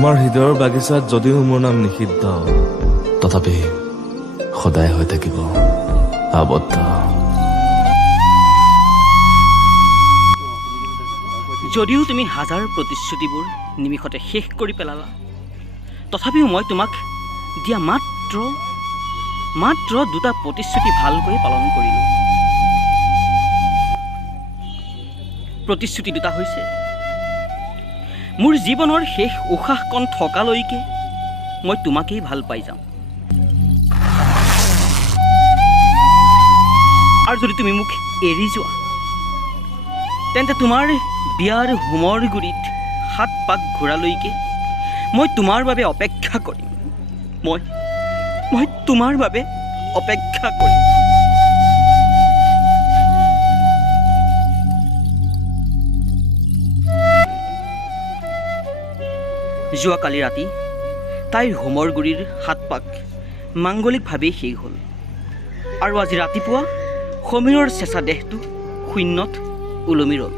তোমাৰ হৃদয়ৰ বাগিচাত যদিও মোৰ নাম নিষিদ্ধ, তথাপি সদায় হৈ থাকিব আবদ্ধ। যদিও তুমি হাজাৰ প্ৰতিশ্ৰুতিবোৰ নিমিষতে শেষ কৰি পেলালা, তথাপিও মই তোমাক দিয়া মাত্ৰ দুটা প্ৰতিশ্ৰুতি ভালকৈ পালন কৰিলোঁ। প্ৰতিশ্ৰুতি দুটা হৈছে, মোৰ জীৱনৰ শেষ উশাহকণ থকালৈকে মই তোমাকেই ভাল পাই যাম, আৰু যদি তুমি মোক এৰি যোৱা, তেন্তে তোমাৰ বিয়াৰ হোমৰ গুৰিত 7 পাক ঘূৰালৈকে মই তোমাৰ বাবে অপেক্ষা কৰিম। মই তোমাৰ বাবে অপেক্ষা কৰিম। যোৱাকালি ৰাতি তাইৰ হোমৰ গুৰিৰ 7 পাক মাংগলিকভাৱেই শেষ হ'ল, আৰু আজি ৰাতিপুৱা সমীৰৰ চেঁচা দেহটো শূন্যত ওলমি ৰ'ল।